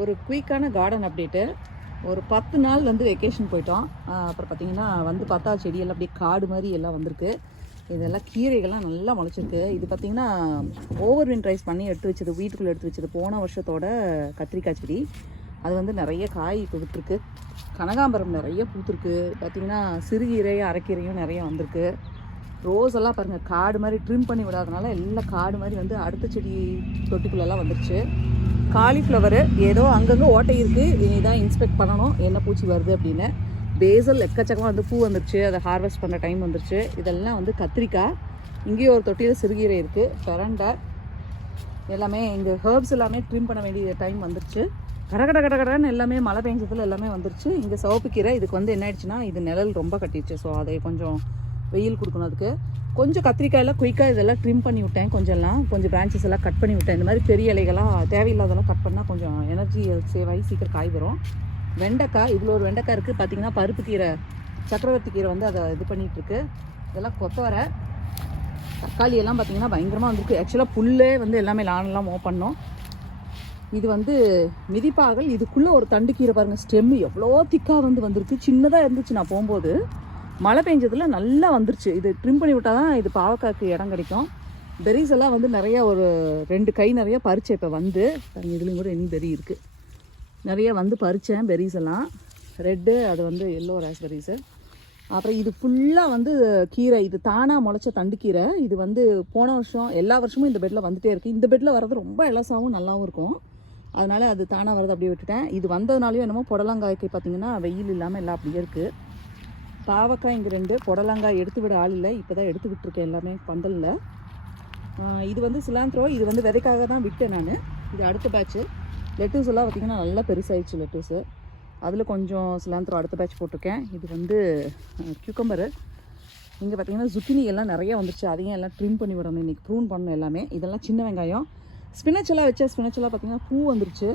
ஒரு குயிக்கான garden update ஒரு பத்து நாள் வந்து வெக்கேஷன் போயிட்டோம். அப்புறம் பார்த்தீங்கன்னா வந்து பார்த்தா செடியெல்லாம் அப்படியே காடு மாதிரி எல்லாம் வந்திருக்கு. இதெல்லாம் கீரைகள்லாம் நல்லா முளைச்சிருக்கு. இது பார்த்தீங்கன்னா ஓவர் வின்ட்ரைஸ் பண்ணி எடுத்து வச்சது வீட்டுக்குள்ளே எடுத்து வச்சது போன வருஷத்தோட கத்திரிக்காய் செடி. அது வந்து நிறைய காய் இப்போ விட்டுருக்கு கனகாம்பரம் நிறைய பூத்துருக்கு. பார்த்தீங்கன்னா சிறுகீரை அரைக்கீரையும் நிறைய வந்திருக்கு. ரோஸ் எல்லாம் பாருங்கள் காடு மாதிரி ட்ரிம் பண்ணி விடாதனால எல்லாம் காடு மாதிரி வந்து அடுத்த செடி தொட்டிக்குள்ளெல்லாம் வந்துருச்சு. காலிஃப்ளவரு ஏதோ அங்கங்கே ஓட்டை இருக்குது இனி தான் இன்ஸ்பெக்ட் பண்ணணும். என்ன பூச்சி வருது அப்படின்னு. பேசல் எக்கச்சக்கமாக வந்து பூ வந்துருச்சு. அதை ஹார்வெஸ்ட் பண்ணுற டைம் வந்துருச்சு. இதெல்லாம் வந்து கத்திரிக்காய். இங்கேயும் ஒரு தொட்டியில் சிறுகீரை இருக்குது பெரண்டை எல்லாமே இந்த ஹெர்ப்ஸ் எல்லாமே ட்ரிம் பண்ண வேண்டிய டைம் வந்துருச்சு. கடகட கட எல்லாமே மழை பெஞ்சதில் எல்லாமே வந்துருச்சு. இங்கே சிவப்பு கீரை. இதுக்கு வந்து என்ன ஆயிடுச்சுன்னா இது நிழல் ரொம்ப கட்டிடுச்சு. ஸோ அதை கொஞ்சம் வெயில் கொடுக்கணும் அதுக்கு. கொஞ்சம் கத்திரிக்காயெல்லாம் குயிக்காக இதெல்லாம் ட்ரிம் பண்ணி விட்டேன். கொஞ்சம்லாம் கொஞ்சம் பிரான்ச்சஸ் எல்லாம் கட் பண்ணி விட்டேன். இந்த மாதிரி பெரிய இலைகளாக தேவையில்லாதெல்லாம் கட் பண்ணால் கொஞ்சம் எனர்ஜி சேவ் ஆகி சீக்கிரம் காய் வரும் வெண்டைக்காய் இவ்வளோ ஒரு வெண்டைக்காய் இருக்குது பார்த்திங்கன்னா பருப்பு கீரை சக்கரவர்த்தி கீரை வந்து அதை இது பண்ணிகிட்ருக்கு இதெல்லாம் கொத்தவரை தக்காளி எல்லாம் பார்த்திங்கன்னா பயங்கரமாக வந்திருக்கு. ஆக்சுவலாக புல்லே வந்து எல்லாமே லானெல்லாம் மூவ் பண்ணோம். இது வந்து மிதிப்பாகல். இதுக்குள்ளே ஒரு தண்டு கீரை பாருங்கள் ஸ்டெம்மு எவ்வளோ திக்காக வந்து வந்திருக்கு. சின்னதாக இருந்துச்சு நான் போகும்போது. மழை பெஞ்சதில் நல்லா வந்துருச்சு. இது ட்ரிம் பண்ணி விட்டால் தான் இது பாவக்காய்க்கு இடம் கிடைக்கும். பெரிஸ் எல்லாம் வந்து நிறைய ஒரு ரெண்டு கை நிறைய பறிச்சேன் இப்போ வந்து பாருங்க இதுலேயும் கூட இன்னும் பெரி இருக்குது நிறைய வந்து பறித்தேன் பெரிஸ் எல்லாம். ரெட்டு அது வந்து எல்லோ ராஸ்பெரிஸு அப்புறம் இது ஃபுல்லாக வந்து கீரை இது தானாக முளைச்ச தண்டு கீரை இது வந்து போன வருஷம் எல்லா வருஷமும் இந்த பெட்டில் வந்துட்டே இருக்குது இந்த பெட்டில் வர்றது ரொம்ப இலசாகவும் நல்லாவும் இருக்கும். அதனால அது தானாக வரது அப்படியே விட்டுட்டேன். இது வந்ததுனாலையும் என்னமோ புடலங்காய்க்கு பார்த்தீங்கன்னா வெயில் இல்லாமல் எல்லாம் அப்படியே இருக்குது பாவக்காய் இங்கே ரெண்டு புடலங்காய் எடுத்து விட ஆள் இல்லை. இப்போ தான் எடுத்து விட்டுருக்கேன் எல்லாமே பந்தலில். இது வந்து சிலாந்த்ரோ இது வந்து விதைக்காக தான் விட்டேன் நான். இது அடுத்த பேட்ச்சு லெட்டூஸ் எல்லாம் பார்த்திங்கன்னா நல்லா பெருசாகிடுச்சு லெட்டூஸு அதில் கொஞ்சம் சிலாந்த்ரோ அடுத்த பேட்ச் போட்டிருக்கேன். இது வந்து கியூக்கம்பரு இங்கே பார்த்தீங்கன்னா zucchini எல்லாம் நிறைய வந்துருச்சு. அதையும் எல்லாம் ட்ரிம் பண்ணி விடணும். இன்றைக்கி ப்ரூன் பண்ணணும் எல்லாமே. இதெல்லாம் சின்ன வெங்காயம். ஸ்பினச் எல்லாம் வச்ச ஸ்பினச் எல்லாம் பார்த்திங்கன்னா பூ வந்துருச்சு.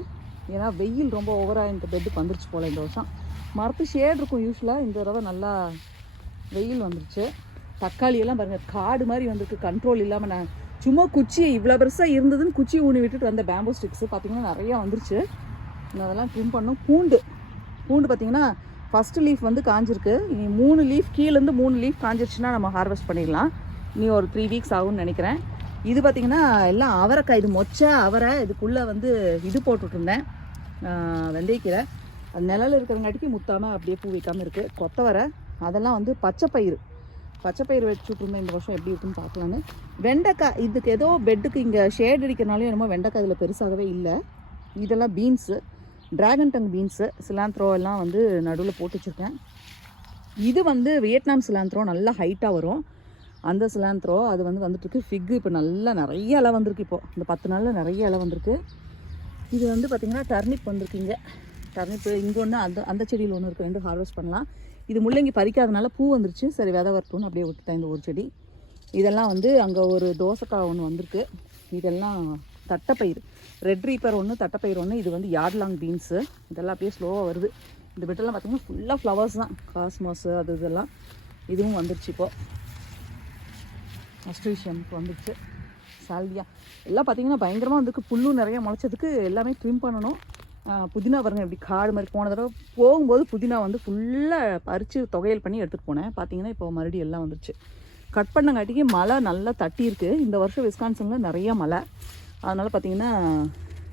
ஏன்னா வெயில் ரொம்ப ஓவராக இந்த பெட்டுக்கு வந்துருச்சு போல் இந்த வருஷம். மரத்து ஷேட் இருக்கும் யூஸ்வலாக இந்த தடவை நல்லா வெயில் வந்துருச்சு. தக்காளியெல்லாம் பாருங்கள் காடு மாதிரி வந்திருக்கு. கண்ட்ரோல் இல்லாமல் நான் சும்மா குச்சி இவ்வளோ பெருசாக இருந்ததுன்னு குச்சி ஊனி விட்டுட்டு வந்த பேம்போ ஸ்டிக்ஸு பார்த்தீங்கன்னா நிறையா வந்துருச்சு. நான் அதெல்லாம் ட்ரிம் பண்ணோம் பூண்டு. பூண்டு பார்த்தீங்கன்னா ஃபஸ்ட்டு லீஃப் வந்து காஞ்சிருக்கு. இனி மூணு லீஃப் கீழேருந்து மூணு லீஃப் காஞ்சிருச்சுன்னா நம்ம ஹார்வெஸ்ட் பண்ணிடலாம். இனி ஒரு த்ரீ வீக்ஸ் ஆகும்னு நினைக்கிறேன். இது பார்த்திங்கன்னா எல்லாம் அவரைக்காய் இது மொச்ச அவரை இதுக்குள்ளே வந்து இது போட்டுட்ருந்தேன் வெந்தயக்கீரை. அது நிழல் இருக்கிறங்காட்டிக்கு முத்தாமல் அப்படியே பூ வைக்காமல் இருக்குது கொத்தவரை அதெல்லாம் வந்து பச்சை பயிறு பச்சை பயிறு வச்சுட்ருந்தேன் இந்த வருஷம் எப்படி இருக்குன்னு பார்க்கலான்னு. வெண்டைக்காய் இதுக்கு ஏதோ பெட்டுக்கு இங்கே ஷேட் அடிக்கிறனாலும் என்னமோ வெண்டைக்காய் இதில் பெருசாகவே இல்லை. இதெல்லாம் beans dragon tongue beans cilantro எல்லாம் வந்து நடுவில் போட்டு வச்சுருக்கேன். இது வந்து வியட்நாம் சிலாந்த்ரோ நல்லா ஹைட்டாக வரும். அந்த சிலாந்த்ரோ அது வந்து வந்துட்டுருக்கு. ஃபிக்கு இப்போ நல்லா நிறைய இலை வந்திருக்கு இப்போது இந்த பத்து நாளில் நிறைய இலை வந்திருக்கு. இது வந்து பார்த்திங்கன்னா டர்னிப் வந்திருக்கு இங்கே இப்போ இங்கே ஒன்று அந்த அந்த செடியில் ஒன்று இருக்குது ரெண்டு ஹார்வெஸ்ட் பண்ணலாம். இது முள்ளங்கி பறிக்காதனால பூ வந்துருச்சு. சரி விதை வரட்டும்னு அப்படியே விட்டுட்டேன் இந்த ஒரு செடி. இதெல்லாம் வந்து அங்கே ஒரு தோசைக்காய் ஒன்று வந்திருக்கு. இதெல்லாம் தட்டைப்பயிர் ரெட் ரீப்பர் ஒன்று தட்டைப்பயிர் ஒன்று இது வந்து யார்ட்லாங் பீன்ஸு இதெல்லாம் அப்படியே ஸ்லோவாக வருது. இந்த பெட்டெல்லாம் பார்த்திங்கன்னா ஃபுல்லாக ஃப்ளவர்ஸ் தான். காஸ்மோஸு அது இதெல்லாம். இதுவும் வந்துருச்சு இப்போது அஸ்ட்ரீஷியம்க்கு வந்துருச்சு. சால்வியா எல்லாம் பார்த்தீங்கன்னா பயங்கரமாக வந்துருக்கு. புல்லும் நிறைய முளைச்சதுக்கு எல்லாமே ட்ரிம் பண்ணணும். புதினா பாருங்கள் இப்படி காடு மாதிரி போன தடவை போகும்போது புதினா வந்து ஃபுல்லாக பறித்து தொகையல் பண்ணி எடுத்துகிட்டு போனேன். பார்த்தீங்கன்னா இப்போ மறுபடியும் எல்லாம் வந்துருச்சு. கட் பண்ணங்காட்டிக்கு மழை நல்லா தட்டியிருக்கு. இந்த வருஷம் விஸ்கான்சனில் நிறைய மழை. அதனால் பார்த்தீங்கன்னா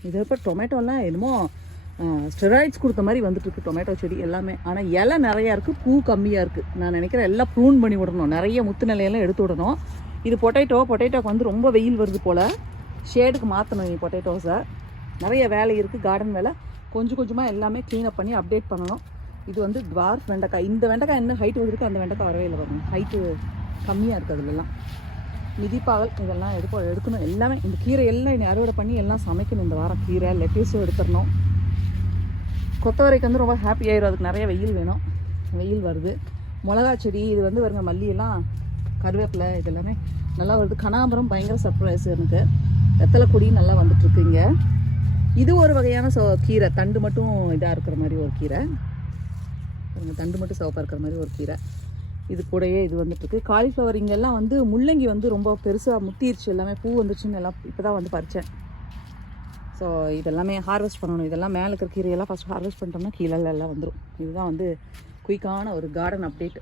இது இப்போ டொமேட்டோலாம் என்னமோ ஸ்டெராய்ட்ஸ் கொடுத்த மாதிரி வந்துட்டுருக்கு டொமேட்டோ செடி எல்லாமே. ஆனால் இலை நிறையா இருக்குது பூ கம்மியாக இருக்குது நான் நினைக்கிறேன் எல்லாம் ப்ரூன் பண்ணி விடணும். நிறைய முத்து நிலையெல்லாம் எடுத்து விடணும். இது பொட்டேட்டோ பொட்டேட்டோக்கு வந்து ரொம்ப வெயில் வருது போல். ஷேடுக்கு மாற்றணும் நீ பொட்டேட்டோஸை நிறைய வேலை இருக்குது கார்டன் வேலை. கொஞ்சம் கொஞ்சமாக எல்லாமே க்ளீனப் பண்ணி அப்டேட் பண்ணணும். இது வந்து டுவார்ஃப் வெண்டைக்காய். இந்த வெண்டைக்காய் என்ன ஹைட் வந்திருக்கு அந்த வெண்டைக்காய் வரவே இல்லை பாருங்க. ஹைட்டு கம்மியாக இருக்குது அதுலலாம். மிதிப்பாவல் இதெல்லாம் எடுப்ப எடுக்கணும். எல்லாமே இந்த கீரை எல்லாம் இனி அறுவடை பண்ணி எல்லாம் சமைக்கணும். இந்த வாரம் கீரை லெட்டீஸும் எடுத்துடணும். கொத்தவரைக்கு வந்து ரொம்ப ஹாப்பி ஆயிரும். அதுக்கு நிறைய வெயில் வேணும். வெயில் வருது. மிளகா செடி இது வந்து வருங்க மல்லியெல்லாம் கருவேப்பிலை இது எல்லாமே நல்லா வருது. கனாம்பரம் பயங்கர சர்ப்ரைஸ் எனக்கு. வெத்தலை கொடி நல்லா வந்துட்டுருக்கு இங்கே. இது ஒரு வகையான சோ கீரை. தண்டு மட்டும் இதாக இருக்கிற மாதிரி ஒரு கீரை. தண்டு மட்டும் சிவப்பாக இருக்கிற மாதிரி ஒரு கீரை. இது கூடயே இது வந்துட்டுருக்கு. காலிஃப்ளவர் இங்கெல்லாம் வந்து முள்ளங்கி வந்து ரொம்ப பெருசாக முத்திருச்சு. எல்லாமே பூ வந்துச்சுன்னு எல்லாம் இப்போ தான் வந்து பறித்தேன் ஸோ இதெல்லாமே ஹார்வெஸ்ட் பண்ணணும். இதெல்லாம் மேலே இருக்கிற கீரையெல்லாம் ஃபஸ்ட் ஹார்வெஸ்ட் பண்ணிட்டோம்னா கீழே எல்லாம் வந்துடும் இதுதான் வந்து குயிக்கான ஒரு கார்டன் அப்டேட்